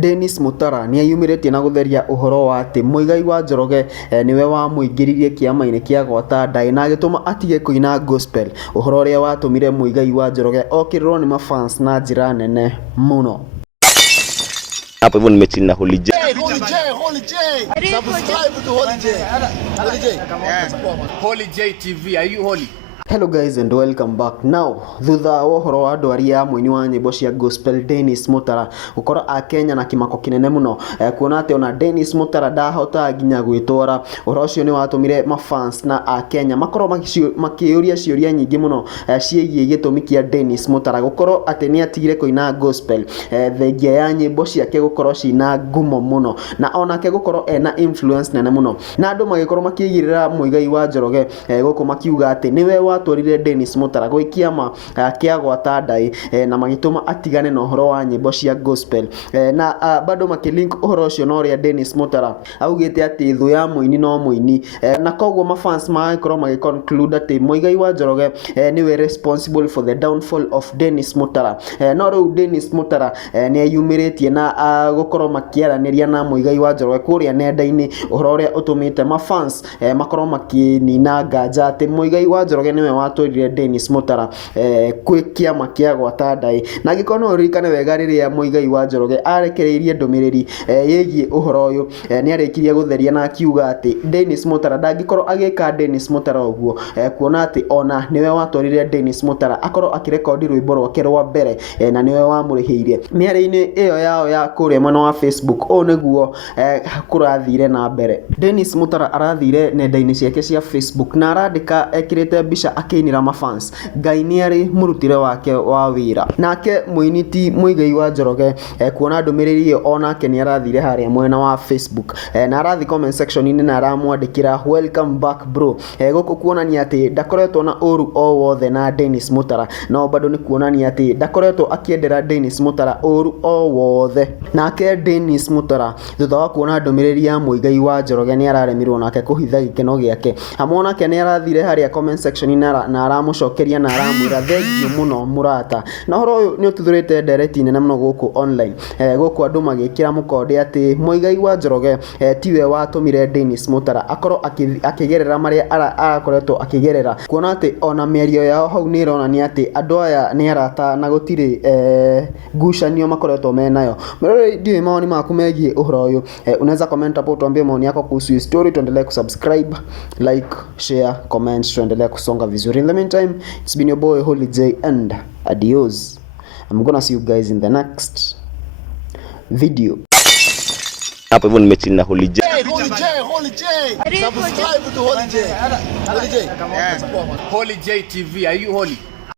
Denis Mutara ni ayumirĩtie na gũtheria ũhoro wa atĩ Muigai wa Njoroge niwe wa mũingĩririe kĩama-inĩ kĩa gwata ndaĩ na agĩtũma atige kũina gospel, ũhoro ũrĩa watũmire Muigai wa Njoroge okĩrĩrwo nĩ mafans na njĩra nene mũno. Hapo hivyo nimechini Holy J. Subscribe to Holy J. Holy J TV, are you holy? Hello guys and welcome back. Now, thutha wa ũhoro wa ndwari ya mũini wa nyĩmbo cia gospel Denis Mutara gũkorwo a Kenya na kĩmako kĩnene mũno, kuona atĩ ona Denis Mutara ndahota nginya gwĩtwara, ũhoro ũcio nĩ watũmire mafans na a Kenya makorwo makĩũria ciũria nyingĩ mũno ciĩgiĩ gĩtũmi kĩa Denis Mutara gũkorwo atĩ nĩ atigire kũina gospel, thengia ya nyĩmbo ciake gũkorwo cina ngumo mũno na onake gũkorwo ena influence nene mũno, na andũ magĩkorwo makĩigĩrĩra Muigai wa Njoroge gũkũ makiuga atĩ niwe watwarire Denis Mutara gwĩ kĩama kĩa gwata ndaĩ na magĩtũma atigane na ũhoro wa nyĩmbo cia gospel, na bado makĩlink ũhoro ũcio na ũrĩa Denis Mutara augĩte atĩ thũ ya mũini no mũini, na koguo mafans magĩkorwo magĩconclude atĩ Muigai wa Njoroge niwe responsible for the downfall of Denis Mutara. No rĩu Denis Mutara nĩ ayumĩrĩtie na gũkorwo makĩaranĩria na Muigai wa Njoroge kũrĩa nenda-inĩ, ũhoro ũrĩa ũtũmĩte mafans makorwo makĩnina nganja atĩ Muigai wa Njoroge niwe watwarire Denis Mutara kwĩ kĩama kĩa gwata ndaĩ, na angĩkorwo no ũririkane wega rĩrĩa Muigai wa Njoroge arekereirie ndũmĩrĩri yĩgiĩ ũhoro ũyũ, nĩ arĩkirie gũtheria na akiuga atĩ Denis Mutara ndangĩkorwo agĩka Denis Mutara ũguo, kuona atĩ ona niwe watwarire Denis Mutara akorwo akĩrekondi rwĩmbo rwake rwa mbere na niwe wamũrĩhĩire. Mĩario-inĩ ĩyo yao ya kũrĩa mwena wa Facebook, ũũ nĩguo kũrathire na mbere. Denis Mutara arathire nenda-inĩ ciake cia Facebook na arandĩka ekĩrĩte mbica akĩinĩra mafans, Ngai nĩ arĩ mũrutĩre wake wa wĩra. Nake mũini ti Muigai wa Njoroge, kuona ndũmĩrĩri ĩyo onake nĩ arathire harĩa mwena wa Facebook, na arathi comment section-inĩ na aramwandĩkĩra welcome back bro, gũkũ kuonania atĩ ndakoretwo na ũru o wothe na Denis Mutara, no bado nĩ kuonania atĩ ndakoretwo akĩendera Denis Mutara ũru o wothe. Nake Denis Mutara thutha wa kuona ndũmĩrĩri ya Muigai wa Njoroge nĩ araremirwo nake kũhitha gĩkeno gĩake, hamwe nake nĩ arathire harĩa comment section-inĩ na aramũcokeria na aramwĩra thengiũ mũno mũrata. Na ũhoro ũyũ nĩ ũtuthũrĩte ndereti nene mũno gũkũ online, gũkũ andũ magĩkĩra mũkonde atĩ Muigai wa Njoroge tiwe watũmire Denis Mutara akorwo akĩgerera marĩa arakoretwo akĩgerera, kuona atĩ ona mĩario yao hau nĩ ĩronania atĩ andũ aya nĩ arata na gũtirĩ ngucanio makoretwo menayo. Mwerore ndiũĩ maoni maku megiĩ ũhoro ũyũ, unaweza comment hapo tuambie maoni yako kuhusu hii story. Tuendelee kusubscribe, like, share, comment, tuendelee kusonga vizuri. In the meantime, it's been your boy Holy J and adios. I'm gonna see you guys in the next video. Hapo hivyo nimechini na Holy J. Holy J. Subscribe to Holy J. Holy J TV, are you holy?